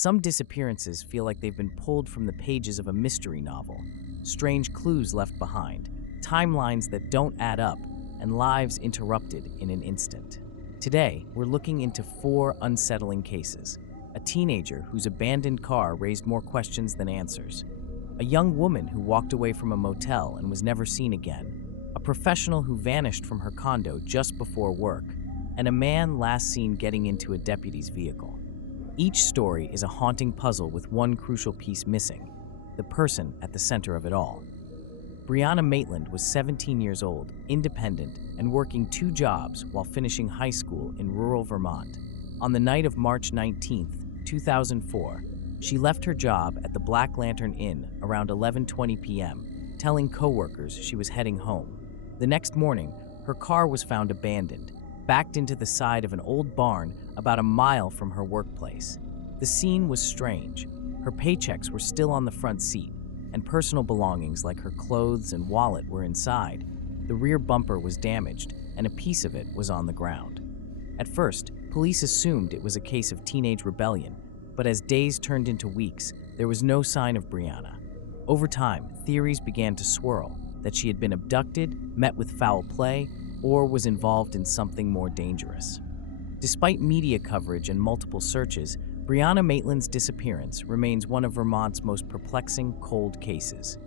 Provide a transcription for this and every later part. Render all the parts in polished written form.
Some disappearances feel like they've been pulled from the pages of a mystery novel. Strange clues left behind, timelines that don't add up, and lives interrupted in an instant. Today, we're looking into 4 unsettling cases. A teenager whose abandoned car raised more questions than answers. A young woman who walked away from a motel and was never seen again. A professional who vanished from her condo just before work. And a man last seen getting into a deputy's vehicle. Each story is a haunting puzzle with one crucial piece missing, the person at the center of it all. Brianna Maitland was 17 years old, independent, and working 2 jobs while finishing high school in rural Vermont. On the night of March 19, 2004, she left her job at the Black Lantern Inn around 11:20 p.m., telling coworkers she was heading home. The next morning, her car was found abandoned, backed into the side of an old barn about a mile from her workplace. The scene was strange. Her paychecks were still on the front seat, and personal belongings like her clothes and wallet were inside. The rear bumper was damaged, and a piece of it was on the ground. At first, police assumed it was a case of teenage rebellion, but as days turned into weeks, there was no sign of Brianna. Over time, theories began to swirl that she had been abducted, met with foul play, or was involved in something more dangerous. Despite media coverage and multiple searches, Brianna Maitland's disappearance remains one of Vermont's most perplexing cold cases.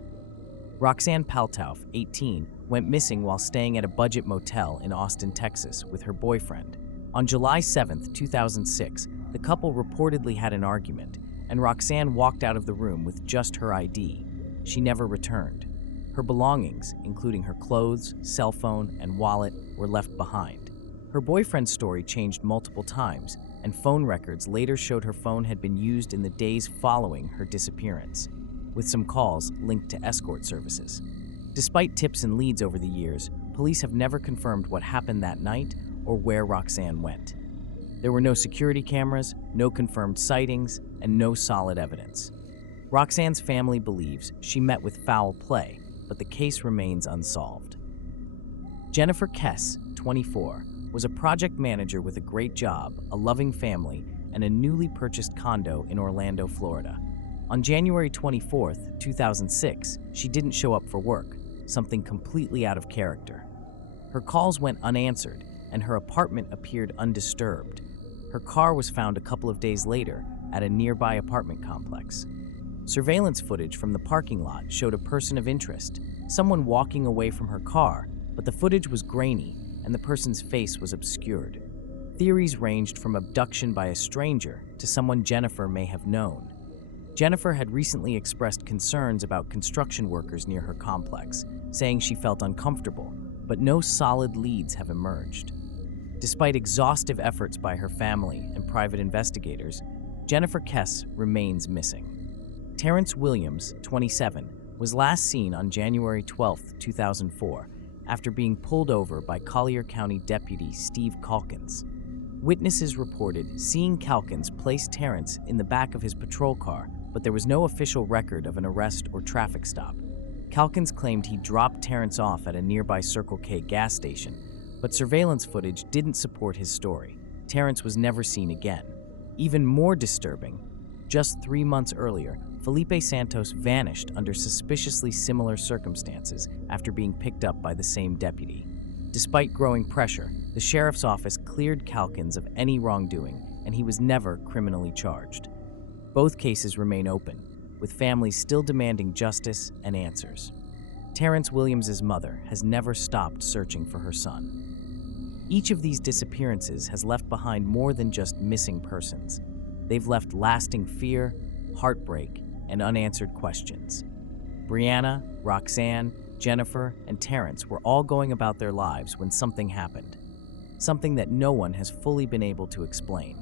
Roxanne Paltauf, 18, went missing while staying at a budget motel in Austin, Texas, with her boyfriend. On July 7, 2006, the couple reportedly had an argument, and Roxanne walked out of the room with just her ID. She never returned. Her belongings, including her clothes, cell phone, and wallet, were left behind. Her boyfriend's story changed multiple times, and phone records later showed her phone had been used in the days following her disappearance, with some calls linked to escort services. Despite tips and leads over the years, police have never confirmed what happened that night or where Roxanne went. There were no security cameras, no confirmed sightings, and no solid evidence. Roxanne's family believes she met with foul play, but the case remains unsolved. Jennifer Kesse, 24, was a project manager with a great job, a loving family, and a newly purchased condo in Orlando, Florida. On January 24, 2006, she didn't show up for work, something completely out of character. Her calls went unanswered, and her apartment appeared undisturbed. Her car was found a couple of days later at a nearby apartment complex. Surveillance footage from the parking lot showed a person of interest, someone walking away from her car, but the footage was grainy and the person's face was obscured. Theories ranged from abduction by a stranger to someone Jennifer may have known. Jennifer had recently expressed concerns about construction workers near her complex, saying she felt uncomfortable, but no solid leads have emerged. Despite exhaustive efforts by her family and private investigators, Jennifer Kesse remains missing. Terrance Williams, 27, was last seen on January 12, 2004, after being pulled over by Collier County Deputy Steve Calkins. Witnesses reported seeing Calkins place Terrance in the back of his patrol car, but there was no official record of an arrest or traffic stop. Calkins claimed he dropped Terrance off at a nearby Circle K gas station, but surveillance footage didn't support his story. Terrance was never seen again. Even more disturbing, just 3 months earlier, Felipe Santos vanished under suspiciously similar circumstances after being picked up by the same deputy. Despite growing pressure, the sheriff's office cleared Calkins of any wrongdoing, and he was never criminally charged. Both cases remain open, with families still demanding justice and answers. Terrance Williams' mother has never stopped searching for her son. Each of these disappearances has left behind more than just missing persons. They've left lasting fear, heartbreak, and unanswered questions. Brianna, Roxanne, Jennifer, and Terrance were all going about their lives when something happened. Something that no one has fully been able to explain.